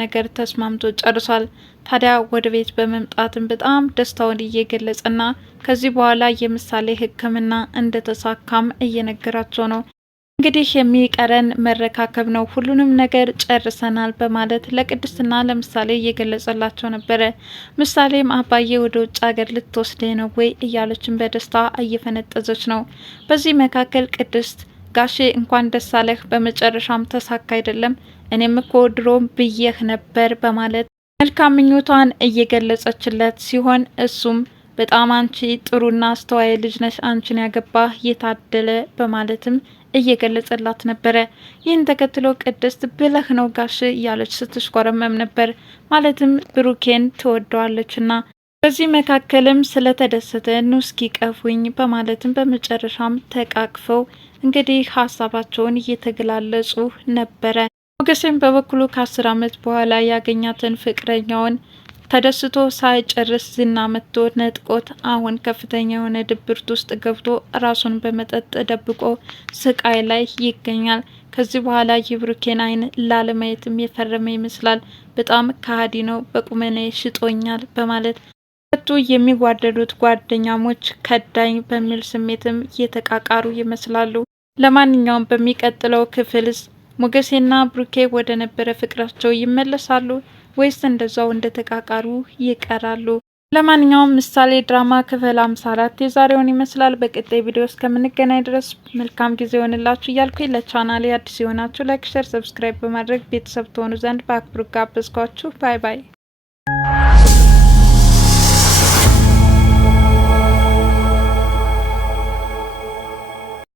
ነገር ተስማምቶ ጨርሷል። ታዲያ ወደ ቤት በመምጣትም በጣም ደስታውን እየገለጸና ከዚህ በኋላ የምሳሌ ሕክምና እንደተሳካም እየነገራቸው ነው። እንግዲህ የሚቀረን መረካከብ ነው፣ ሁሉንም ነገር ጨርሰናል በማለት ለቅድስትና ለምሳሌ እየገለጸላቸው ነበረ። ምሳሌም አባዬ ወደ ውጭ ሀገር ልትወስደኝ ነው ወይ እያለችን በደስታ እየፈነጠዘች ነው። በዚህ መካከል ቅድስት ጋሼ እንኳን ደስ አለህ፣ በመጨረሻም ተሳካ አይደለም እኔም እኮ ድሮም ብዬህ ነበር በማለት መልካም ምኞቷን እየገለጸችለት ሲሆን እሱም በጣም አንቺ ጥሩና አስተዋይ ልጅ ነሽ፣ አንቺን ያገባህ የታደለ በማለትም እየገለጸላት ነበረ። ይህን ተከትሎ ቅድስት ብለህ ነው ጋሽ እያለች ስትሽኮረመም ነበር። ማለትም ብሩኬን ትወደዋለችና በዚህ መካከልም ስለተደሰተ ኑ እስኪ ቀፉኝ በማለትም በመጨረሻም ተቃቅፈው እንግዲህ ሀሳባቸውን እየተገላለጹ ነበረ። ሞገሴን በበኩሉ ከ10 ዓመት በኋላ ያገኛትን ፍቅረኛውን ተደስቶ ሳይጨርስ ዝና መጥቶ ነጥቆት አሁን ከፍተኛ የሆነ ድብርት ውስጥ ገብቶ ራሱን በመጠጥ ደብቆ ስቃይ ላይ ይገኛል። ከዚህ በኋላ የብሩኬን አይን ላለማየትም የፈረመ ይመስላል። በጣም ከሃዲ ነው፣ በቁመኔ ሽጦኛል በማለት ሁለቱ የሚጓደዱት ጓደኛሞች ከዳኝ በሚል ስሜትም እየተቃቃሩ ይመስላሉ። ለማንኛውም በሚቀጥለው ክፍልስ ሞገሴና ብሩኬ ወደ ነበረ ፍቅራቸው ይመለሳሉ ወይስ እንደዛው እንደተቃቃሩ ይቀራሉ? ለማንኛውም ምሳሌ ድራማ ክፍል 54 የዛሬውን ይመስላል። በቀጣይ ቪዲዮ እስከምንገናኝ ድረስ መልካም ጊዜ ይሆንላችሁ እያልኩኝ ለቻናሌ አዲስ የሆናችሁ ላይክ፣ ሼር፣ ሰብስክራይብ በማድረግ ቤተሰብ ትሆኑ ዘንድ በአክብሮት ጋብዝኳችሁ። ባይ ባይ።